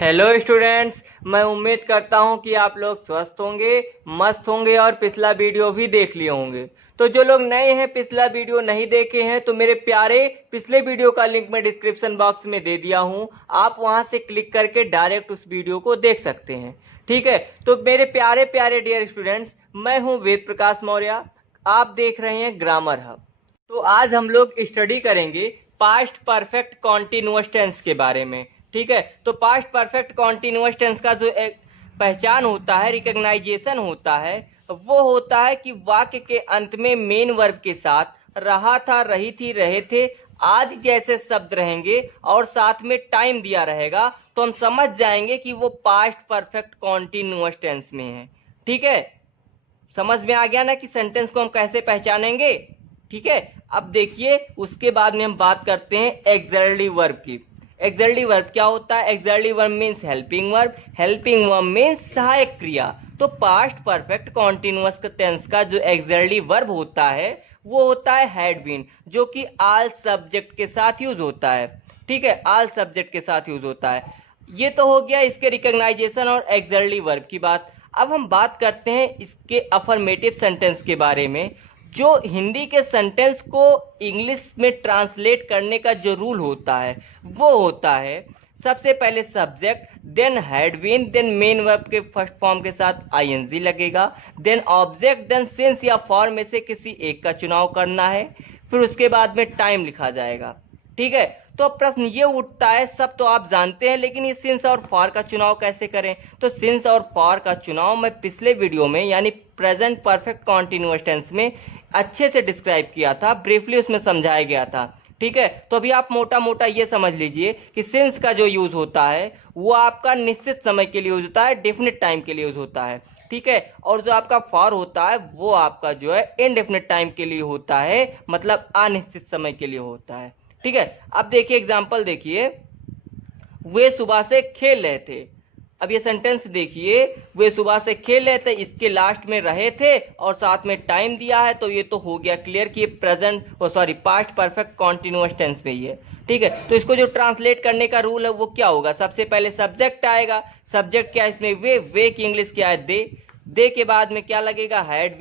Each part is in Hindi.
हेलो स्टूडेंट्स, मैं उम्मीद करता हूं कि आप लोग स्वस्थ होंगे, मस्त होंगे और पिछला वीडियो भी देख लिए होंगे। तो जो लोग नए हैं, पिछला वीडियो नहीं देखे हैं, तो मेरे प्यारे पिछले वीडियो का लिंक मैं डिस्क्रिप्शन बॉक्स में दे दिया हूं। आप वहां से क्लिक करके डायरेक्ट उस वीडियो को देख सकते हैं। ठीक है, तो मेरे प्यारे प्यारे डियर स्टूडेंट्स, मैं हूँ वेद प्रकाश मौर्य। आप देख रहे हैं ग्रामर हब। तो आज हम लोग स्टडी करेंगे पास्ट परफेक्ट कॉन्टिन्यूअस टेंस के बारे में। ठीक है, तो पास्ट परफेक्ट कॉन्टिन्यूअस टेंस का जो एक पहचान होता है, रिकग्नाइजेशन होता है, वो होता है कि वाक्य के अंत में मेन वर्ब के साथ रहा था, रही थी, रहे थे आदि जैसे शब्द रहेंगे और साथ में टाइम दिया रहेगा, तो हम समझ जाएंगे कि वो पास्ट परफेक्ट कॉन्टिन्यूअस टेंस में है। ठीक है, समझ में आ गया ना कि सेंटेंस को हम कैसे पहचानेंगे। ठीक है, अब देखिए उसके बाद में हम बात करते हैं एक्सर्ली वर्ब की। एक्सर्ली वर्ब क्या होता है? Auxiliary verb means helping verb. Helping verb means सहायक क्रिया। तो पास्ट परफेक्ट कॉन्टिन्यूअस टेंस का जो एक्सर्ली वर्ब होता है वो होता है हैड बीन, जो कि आल सब्जेक्ट के साथ यूज होता है। ठीक है, आल सब्जेक्ट के साथ यूज होता है। ये तो हो गया इसके रिकग्नाइजेशन और एक्सर्ली वर्ब की बात। अब हम बात करते हैं इसके अफर्मेटिव सेंटेंस के बारे में। जो हिंदी के सेंटेंस को इंग्लिश में ट्रांसलेट करने का जो रूल होता है वो होता है सबसे पहले subject, then had been, then main verb के फर्स्ट फॉर्म के साथ आईएनजी लगेगा, देन ऑब्जेक्ट, देन सिंस या फॉर में से किसी एक का चुनाव करना है, फिर उसके बाद में टाइम लिखा जाएगा। ठीक है, तो प्रश्न ये उठता है, सब तो आप जानते हैं, लेकिन ये सिंस और फॉर का चुनाव कैसे करें? तो सिंस और फॉर का चुनाव मैं पिछले वीडियो में यानी प्रेजेंट परफेक्ट कॉन्टिन्यूअस टेंस में अच्छे से डिस्क्राइब किया था, ब्रीफली उसमें समझाया गया था। ठीक है, तो अभी आप मोटा मोटा ये समझ लीजिए कि सिंस का जो यूज होता है वो आपका निश्चित समय के लिए यूज होता है, डेफिनेट टाइम के लिए यूज होता है। ठीक है, और जो आपका फॉर होता है वो आपका जो है इनडेफिनेट टाइम के लिए होता है, मतलब अनिश्चित समय के लिए होता है। ठीक है, अब देखिए एग्जाम्पल देखिए, वे सुबह से खेल रहे थे। अब ये सेंटेंस देखिए, वे सुबह से खेल रहे थे, इसके लास्ट में रहे थे और साथ में टाइम दिया है, तो ये तो हो गया क्लियर कि ये present past perfect continuous tense में ही है। ठीक है, तो इसको जो ट्रांसलेट करने का रूल है वो क्या होगा? सबसे पहले सब्जेक्ट आएगा। सब्जेक्ट क्या है इसमें? वे की इंग्लिश क्या है? दे के बाद में क्या लगेगा? हैड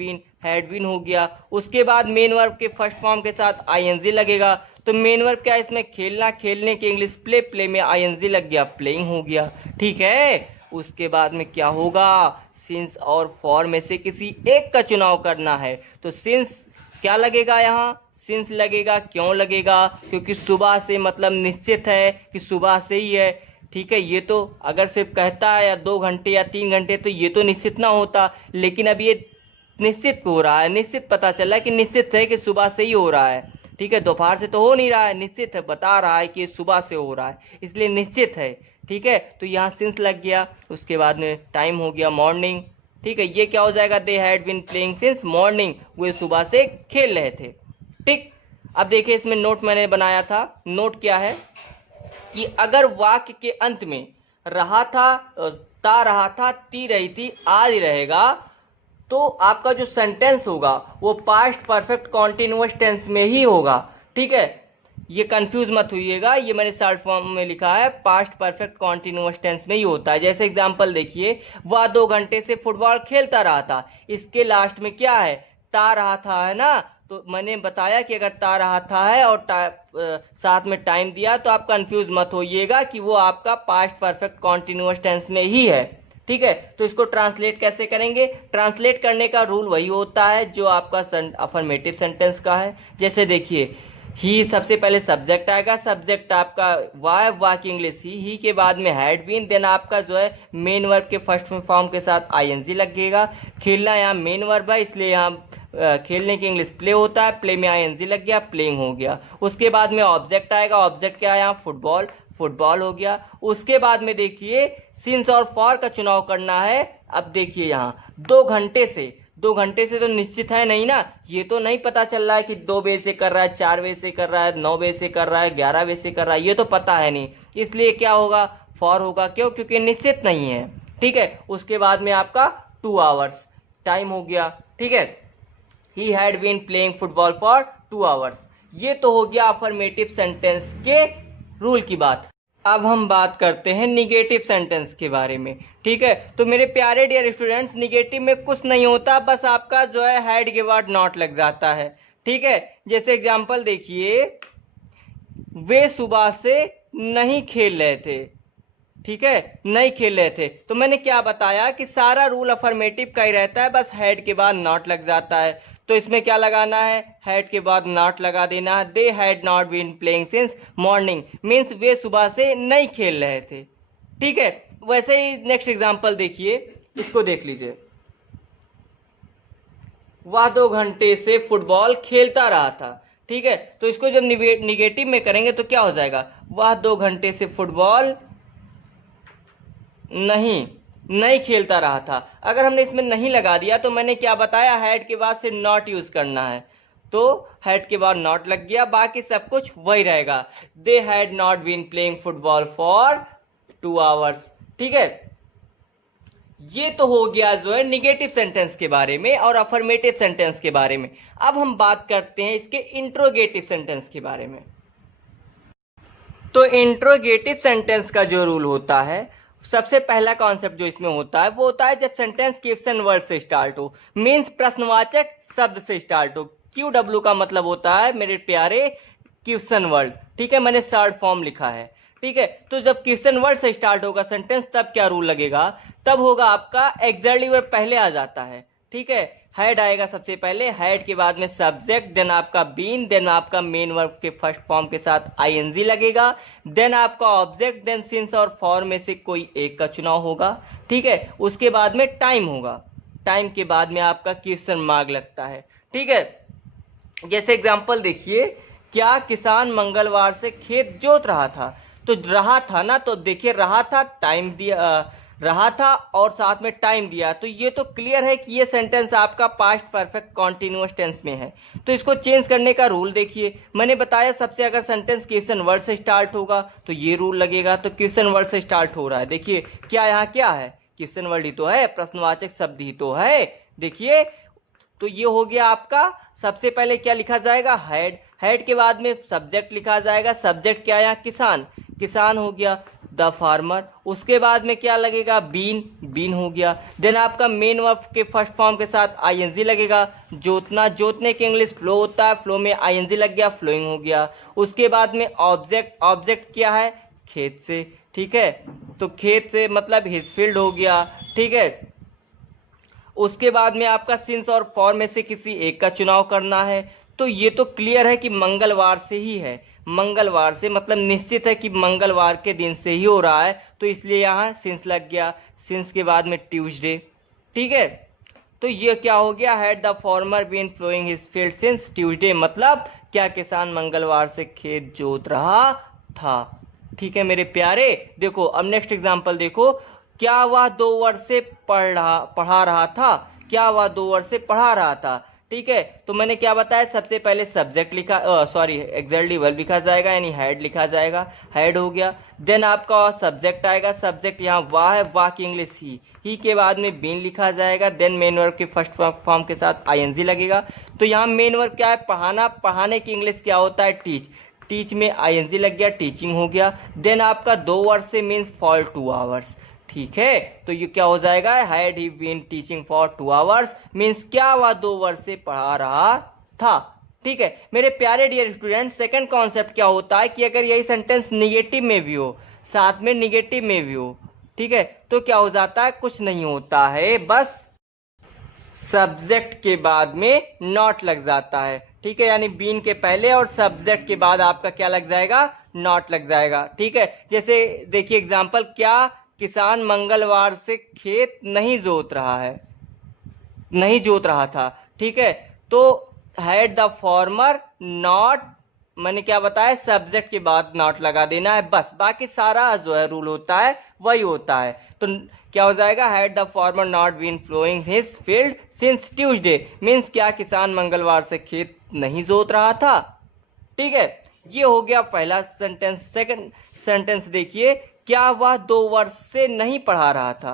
बीन हो गया। उसके बाद मेन वर्ब के फर्स्ट फॉर्म के साथ आईएनजी लगेगा। तो मेन वर्ब क्या है इसमें? खेलना, खेलने की इंग्लिश प्ले में आईएनजी लग गया, प्लेइंग हो गया। ठीक है, उसके बाद में क्या होगा? सिंस और फॉर में से किसी एक का चुनाव करना है, तो सिंस क्या लगेगा यहाँ? सिंस लगेगा। क्यों लगेगा? क्योंकि सुबह से मतलब निश्चित है कि सुबह से ही है। ठीक है, ये तो अगर सिर्फ कहता है या 2 घंटे या 3 घंटे तो ये तो निश्चित ना होता, लेकिन अब ये निश्चित हो रहा है, निश्चित पता चला कि निश्चित है कि सुबह से ही हो रहा है। ठीक है, दोपहर से तो हो नहीं रहा है, निश्चित है, बता रहा है कि सुबह से हो रहा है, इसलिए निश्चित है। ठीक है, तो यहाँ सिंस लग गया। उसके बाद में टाइम हो गया मॉर्निंग। ठीक है, ये क्या हो जाएगा? They had been playing since morning, वे सुबह से खेल रहे थे। ठीक, अब देखिए इसमें नोट मैंने बनाया था। नोट क्या है कि अगर वाक्य के अंत में रहा था, ता रहा था, ती रही थी आदि रहेगा, तो आपका जो सेंटेंस होगा वो पास्ट परफेक्ट कॉन्टिन्यूअस टेंस में ही होगा। ठीक है, ये कंफ्यूज मत होइएगा, ये मैंने शॉर्ट फॉर्म में लिखा है, पास्ट परफेक्ट कॉन्टिन्यूअस टेंस में ही होता है। जैसे एग्जांपल देखिए, वह 2 घंटे से फुटबॉल खेलता रहा था, इसके लास्ट में क्या है? ता रहा था, है ना? तो मैंने बताया कि अगर ता रहा था है और साथ में टाइम दिया, तो आप कंफ्यूज मत होइएगा कि वो आपका पास्ट परफेक्ट कॉन्टिन्यूअस टेंस में ही है। ठीक है, तो इसको ट्रांसलेट कैसे करेंगे? ट्रांसलेट करने का रूल वही होता है जो आपका अफर्मेटिव सेंटेंस का है। जैसे देखिए, ही सबसे पहले सब्जेक्ट आएगा, सब्जेक्ट आपका वाह की इंग्लिश ही के बाद में हैड बीन, देन आपका जो है मेन वर्ब के फर्स्ट फॉर्म के साथ आईएनजी लगेगा। खेलना यहाँ मेन वर्ब है, इसलिए यहाँ खेलने की इंग्लिश प्ले होता है, प्ले में आईएनजी लग गया, प्लेइंग हो गया। उसके बाद में ऑब्जेक्ट आएगा, ऑब्जेक्ट क्या है यहाँ? फुटबॉल हो गया। उसके बाद में देखिए सिंस और फॉर का चुनाव करना है। अब देखिए यहाँ 2 घंटे से तो निश्चित है नहीं ना, ये तो नहीं पता चल रहा है कि 2 बजे से कर रहा है, 4 बजे से कर रहा है, 9 बजे से कर रहा है, 11 बजे से कर रहा है, ये तो पता है नहीं, इसलिए क्या होगा? फॉर होगा। क्यों? क्योंकि निश्चित नहीं है। ठीक है, उसके बाद में आपका 2 आवर्स टाइम हो गया। ठीक है, he had been playing football for 2 hours. ये तो हो गया अफर्मेटिव सेंटेंस के रूल की बात। अब हम बात करते हैं निगेटिव सेंटेंस के बारे में। ठीक है, तो मेरे प्यारे डियर स्टूडेंट्स, निगेटिव में कुछ नहीं होता, बस आपका जो है हैड के बाद नॉट लग जाता है। ठीक है, जैसे एग्जांपल देखिए, वे सुबह से नहीं खेल रहे थे। ठीक है, नहीं खेल रहे थे, तो मैंने क्या बताया कि सारा रूल अफर्मेटिव का ही रहता है, बस हैड के बाद नॉट लग जाता है। तो इसमें क्या लगाना है, हैड के बाद नॉट लगा देना है। They had not been playing since morning, means वे सुबह से नहीं खेल रहे थे। ठीक है, वैसे ही नेक्स्ट एग्जांपल देखिए, इसको देख लीजिए। वह 2 घंटे से फुटबॉल खेलता रहा था। ठीक है, तो इसको जब निगेटिव में करेंगे तो क्या हो जाएगा, वह 2 घंटे से फुटबॉल नहीं खेलता रहा था। अगर हमने इसमें नहीं लगा दिया तो मैंने क्या बताया, हैड के बाद से नॉट यूज करना है, तो हैड के बाद नॉट लग गया, बाकी सब कुछ वही रहेगा। They had not been playing football for 2 hours. ठीक है, ये तो हो गया जो है निगेटिव सेंटेंस के बारे में और अफर्मेटिव सेंटेंस के बारे में। अब हम बात करते हैं इसके इंट्रोगेटिव सेंटेंस के बारे में। तो इंट्रोगेटिव सेंटेंस का जो रूल होता है, सबसे पहला कॉन्सेप्ट जो इसमें होता है वो होता है जब सेंटेंस क्वेश्चन वर्ड से स्टार्ट हो, मीन्स प्रश्नवाचक शब्द से स्टार्ट हो। QW का मतलब होता है मेरे प्यारे क्वेश्चन वर्ड। ठीक है, मैंने शॉर्ट फॉर्म लिखा है। ठीक है, तो जब क्वेश्चन वर्ड से स्टार्ट होगा सेंटेंस, तब क्या रूल लगेगा, तब होगा आपका एक्सर्ली वर्ब पहले आ जाता है। ठीक है, हैड आएगा सबसे पहले, हैड के बाद में सब्जेक्ट, देन आपका बीन, देन आपका मेन वर्ब के फर्स्ट फॉर्म के साथ ING लगेगा, देन आपका ऑब्जेक्ट, देन सिंस और फॉर में से कोई एक का चुनाव होगा। ठीक है, उसके बाद में टाइम होगा, टाइम के बाद में आपका क्वेश्चन मार्क लगता है। ठीक है, जैसे एग्जांपल देखिए, क्या किसान मंगलवार से खेत जोत रहा था, तो रहा था ना, तो देखिए रहा था, टाइम दिया, रहा था और साथ में टाइम दिया, तो ये तो क्लियर है कि ये सेंटेंस आपका पास्ट परफेक्ट कॉन्टिन्यूअस टेंस में है। तो इसको चेंज करने का रूल देखिए, मैंने बताया सबसे अगर सेंटेंस क्वेश्चन वर्ड से स्टार्ट होगा तो ये रूल लगेगा। तो क्वेश्चन वर्ड से स्टार्ट हो रहा है, देखिए क्या यहाँ क्या है, क्वेश्चन वर्ड ही तो है, प्रश्नवाचक शब्द ही तो है। देखिए, तो ये हो गया आपका, सबसे पहले क्या लिखा जाएगा, हैड, हैड के बाद में सब्जेक्ट लिखा जाएगा, सब्जेक्ट क्या है, किसान, किसान हो गया, द फार्मर, उसके बाद में क्या लगेगा, बीन, बीन हो गया, देन आपका मेन वर्ब के फर्स्ट फॉर्म के साथ ING लगेगा, जोतना, जोतने के इंग्लिश फ्लो होता है, फ्लो में ING लग गया, फ्लोइंग हो गया। उसके बाद में ऑब्जेक्ट, ऑब्जेक्ट क्या है, खेत से। ठीक है, तो खेत से मतलब हिज फील्ड हो गया। ठीक है, उसके बाद में आपका सिंस और फॉर में से किसी एक का चुनाव करना है। तो ये तो क्लियर है कि मंगलवार से ही है, मंगलवार से मतलब निश्चित है कि मंगलवार के दिन से ही हो रहा है, तो इसलिए यहाँ सिंस लग गया, सिंस के बाद में ट्यूसडे। ठीक है, तो ये क्या हो गया, had the farmer been flowing his field since Tuesday, मतलब क्या किसान मंगलवार से खेत जोत रहा था। ठीक है मेरे प्यारे, देखो अब नेक्स्ट एग्जांपल देखो, क्या वह 2 वर्ष से पढ़ा रहा था, क्या वह 2 वर्ष से पढ़ा रहा था। ठीक है, तो मैंने क्या बताया, सबसे पहले सब्जेक्ट लिखा, सॉरी एक्सर्ली वर्ब लिखा जाएगा, यानी हैड लिखा जाएगा, हैड हो गया, देन आपका सब्जेक्ट आएगा, सब्जेक्ट यहाँ वाह है, वाह की इंग्लिश ही के बाद में बीन लिखा जाएगा, देन मेन वर्ब के फर्स्ट फॉर्म के साथ ING लगेगा। तो यहाँ मेन वर्ब क्या है, पढ़ाना, पढ़ाने की इंग्लिश क्या होता है, टीच, टीच में ING लग गया, टीचिंग हो गया, देन आपका 2 वर्ष से मीन्स फॉर 2 आवर्स। ठीक है, तो ये क्या हो जाएगा, had he been teaching for 2 hours, means क्या वह 2 वर्ष से पढ़ा रहा था। ठीक है मेरे प्यारे डियर स्टूडेंट, सेकंड कॉन्सेप्ट क्या होता है कि अगर यही सेंटेंस निगेटिव में भी हो, साथ में निगेटिव में भी हो, ठीक है, तो क्या हो जाता है, कुछ नहीं होता है, बस सब्जेक्ट के बाद में नॉट लग जाता है। ठीक है, यानी बीन के पहले और सब्जेक्ट के बाद आपका क्या लग जाएगा, नॉट लग जाएगा। ठीक है, जैसे देखिए एग्जाम्पल, क्या किसान मंगलवार से खेत नहीं जोत रहा है, नहीं जोत रहा था। ठीक है, तो हैड द फार्मर नॉट, मैंने क्या बताया, सब्जेक्ट के बाद नॉट लगा देना है, बस बाकी सारा जो है रूल होता है वही होता है। तो क्या हो जाएगा, had the farmer not been flowing his field since Tuesday, means क्या किसान मंगलवार से खेत नहीं जोत रहा था। ठीक है, ये हो गया पहला सेंटेंस। सेकंड सेंटेंस देखिए, क्या वह 2 वर्ष से नहीं पढ़ा रहा था,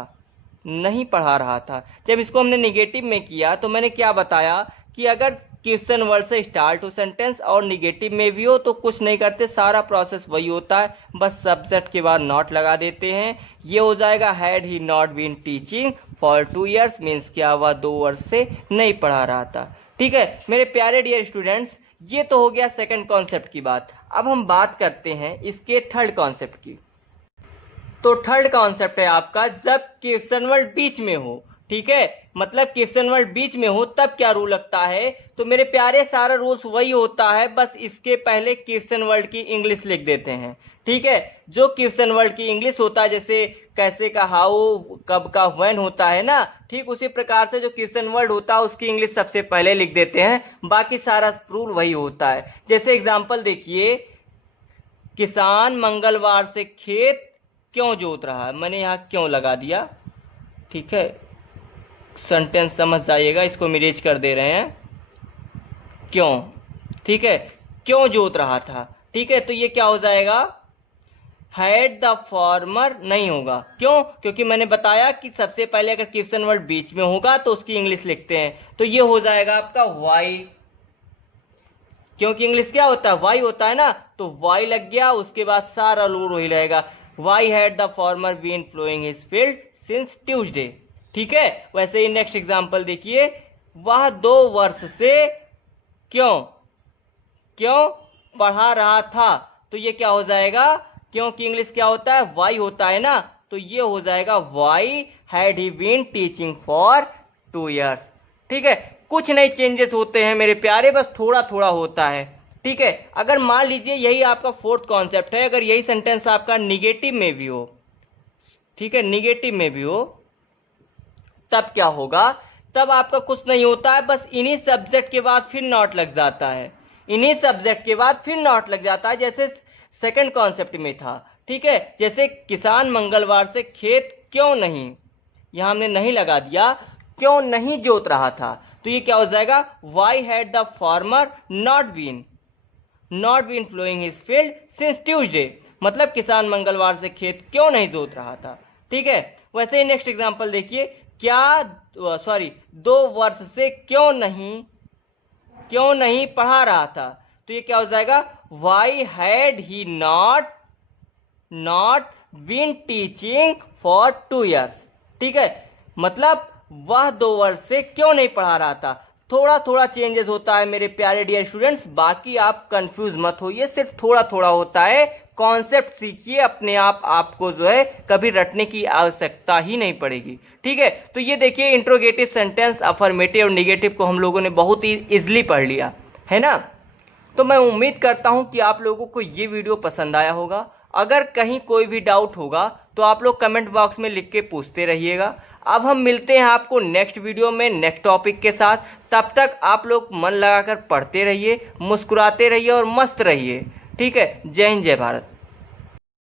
नहीं पढ़ा रहा था। जब इसको हमने निगेटिव में किया तो मैंने क्या बताया कि अगर क्वेश्चन वर्ड से स्टार्ट हो सेंटेंस और निगेटिव में भी हो तो कुछ नहीं करते, सारा प्रोसेस वही होता है, बस सब्जेक्ट के बाद नॉट लगा देते हैं। ये हो जाएगा had he not been teaching for 2 years, means क्या हुआ 2 वर्ष से नहीं पढ़ा रहा था। ठीक है मेरे प्यारे डियर स्टूडेंट्स, ये तो हो गया सेकंड कॉन्सेप्ट की बात। अब हम बात करते हैं इसके थर्ड कॉन्सेप्ट की। तो थर्ड कॉन्सेप्ट है आपका जब क्वेश्चन वर्ड बीच में हो। ठीक है, मतलब क्वेश्चन वर्ड बीच में हो तब क्या रूल लगता है, तो मेरे प्यारे सारा रूल्स वही होता है, बस इसके पहले क्वेश्चन वर्ड की इंग्लिश लिख देते हैं। ठीक है, जो क्वेश्चन वर्ड की इंग्लिश होता है, जैसे कैसे का हाउ, कब का व्हेन होता है ना, ठीक उसी प्रकार से जो क्वेश्चन वर्ड होता है उसकी इंग्लिश सबसे पहले लिख देते हैं, बाकी सारा रूल वही होता है। जैसे एग्जाम्पल देखिए, किसान मंगलवार से खेत क्यों जोत रहा है, मैंने यहाँ क्यों लगा दिया। ठीक है, सेंटेंस समझ जाइएगा, इसको मिरेज कर दे रहे हैं, क्यों। ठीक है, क्यों जोत रहा था। ठीक है, तो ये क्या हो जाएगा, हैड द फार्मर नहीं होगा, क्यों, क्योंकि मैंने बताया कि सबसे पहले अगर क्वेश्चन वर्ड बीच में होगा तो उसकी इंग्लिश लिखते हैं, तो ये हो जाएगा आपका वाई, क्योंकि इंग्लिश क्या होता है, वाई होता है ना, तो वाई लग गया, उसके बाद सारा रूल वही रहेगा, why had the farmer been flowing his field since Tuesday. ठीक है, वैसे ही नेक्स्ट एग्जांपल देखिए, वह 2 वर्ष से क्यों पढ़ा रहा था, तो ये क्या हो जाएगा, क्योंकि इंग्लिश क्या होता है, वाई होता है ना, तो ये हो जाएगा why had he been teaching for 2 years। ठीक है, कुछ नहीं चेंजेस होते हैं मेरे प्यारे, बस थोड़ा थोड़ा होता है। ठीक है, अगर मान लीजिए यही आपका फोर्थ कॉन्सेप्ट है, अगर यही सेंटेंस आपका निगेटिव में भी हो, ठीक है निगेटिव में भी हो, तब क्या होगा, तब आपका कुछ नहीं होता है, बस इन्हीं सब्जेक्ट के बाद फिर नॉट लग जाता है, इन्हीं सब्जेक्ट के बाद फिर नॉट लग जाता है, जैसे सेकंड कॉन्सेप्ट में था। ठीक है, जैसे किसान मंगलवार से खेत क्यों नहीं, यहां हमने नहीं लगा दिया, क्यों नहीं जोत रहा था, तो ये क्या हो जाएगा, why had the farmer not been flowing his field since Tuesday, मतलब किसान मंगलवार से खेत क्यों नहीं जोत रहा था। ठीक है, वैसे ही नेक्स्ट एग्जांपल देखिए, 2 वर्ष से क्यों नहीं पढ़ा रहा था, तो ये क्या हो जाएगा, why had he not been teaching for 2 years। ठीक है, मतलब वह 2 वर्ष से क्यों नहीं पढ़ा रहा था, थोड़ा थोड़ा चेंजेस होता है मेरे प्यारे डियर स्टूडेंट्स, बाकी आप कंफ्यूज मत होइए, सिर्फ थोड़ा थोड़ा होता है, कॉन्सेप्ट सीखिए, अपने आप आपको जो है कभी रटने की आवश्यकता ही नहीं पड़ेगी। ठीक है, तो ये देखिए इंट्रोगेटिव सेंटेंस, अफर्मेटिव और निगेटिव को हम लोगों ने बहुत ही इजीली पढ़ लिया है ना। तो मैं उम्मीद करता हूं कि आप लोगों को ये वीडियो पसंद आया होगा। अगर कहीं कोई भी डाउट होगा तो आप लोग कमेंट बॉक्स में लिख के पूछते रहिएगा। अब हम मिलते हैं आपको नेक्स्ट वीडियो में नेक्स्ट टॉपिक के साथ, तब तक आप लोग मन लगाकर पढ़ते रहिए, मुस्कुराते रहिए और मस्त रहिए। ठीक है, जय हिंद जय भारत।